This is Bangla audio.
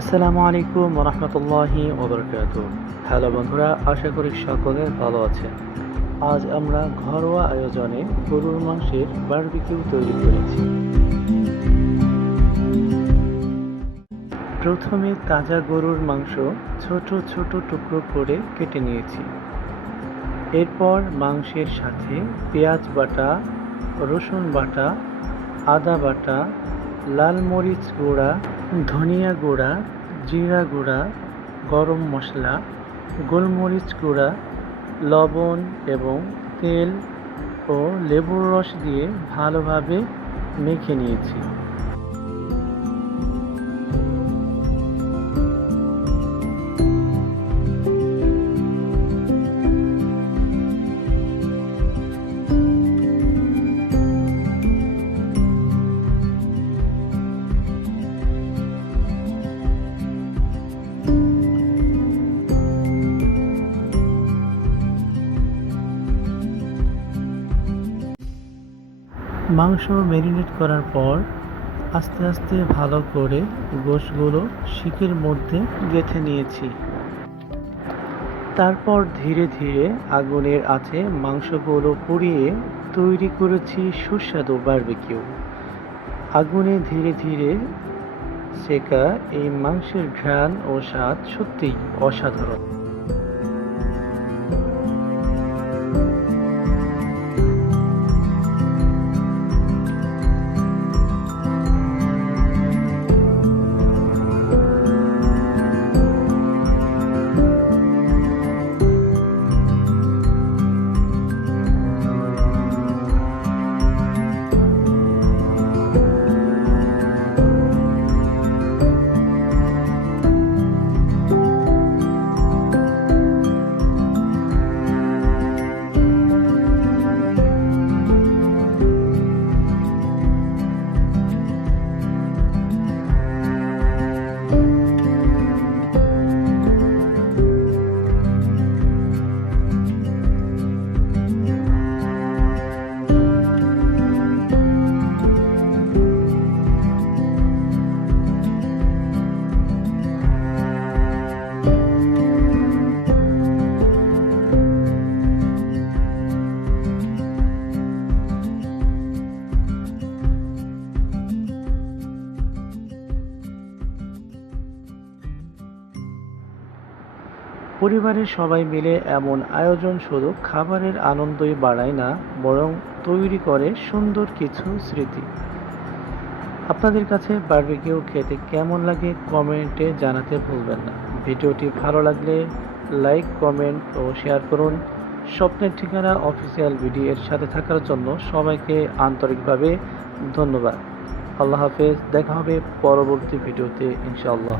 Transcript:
আসসালামু আলাইকুম ওয়া রাহমাতুল্লাহি ওয়া বারাকাতুহু। হ্যালো বন্ধুরা, আশা করি সকলে ভালো আছেন। আজ আমরা ঘরোয়া আয়োজনে গরুর মাংসের বারবিকিউ তৈরি করেছি। প্রথমে তাজা গরুর মাংস ছোট ছোট টুকরো করে কেটে নিয়েছি। এরপর মাংসের সাথে পেঁয়াজ বাটা, রসুন বাটা, আদা বাটা, লাল মরিচ গুঁড়া, ধনিয়া গুঁড়া, জিরা গুঁড়া, গরম মশলা, গোলমরিচ গুঁড়া, লবণ এবং তেল ও লেবুর রস দিয়ে ভালোভাবে মেখে নিয়েছি। মাংস ম্যারিনেট করার পর আস্তে আস্তে ভালো করে গোশগুলো শিকের মধ্যে গেঁথে নিয়েছি। তারপর ধীরে ধীরে আগুনের আঁচে মাংসগুলো পুড়িয়ে তৈরি করেছি সুস্বাদু বারবিকিউ। আগুনে ধীরে ধীরে সেকা এই মাংসের ঘ্রাণ ও স্বাদ সত্যিই অসাধারণ। পরিবারের সবাই মিলে এমন আয়োজন শুধু খাবারের আনন্দই বাড়ায় না, বরং তৈরি করে সুন্দর কিছু স্মৃতি। আপনাদের কাছে বারবিকিউ খেতে কেমন লাগে কমেন্টে জানাতে ভুলবেন না। ভিডিওটি ভালো লাগলে লাইক, কমেন্ট ও শেয়ার করুন। স্বপ্নের ঠিকানা অফিসিয়াল ভিডিও এর সাথে থাকার জন্য সবাইকে আন্তরিকভাবে ধন্যবাদ। আল্লাহ হাফেজ, দেখা হবে পরবর্তী ভিডিওতে ইনশাআল্লাহ।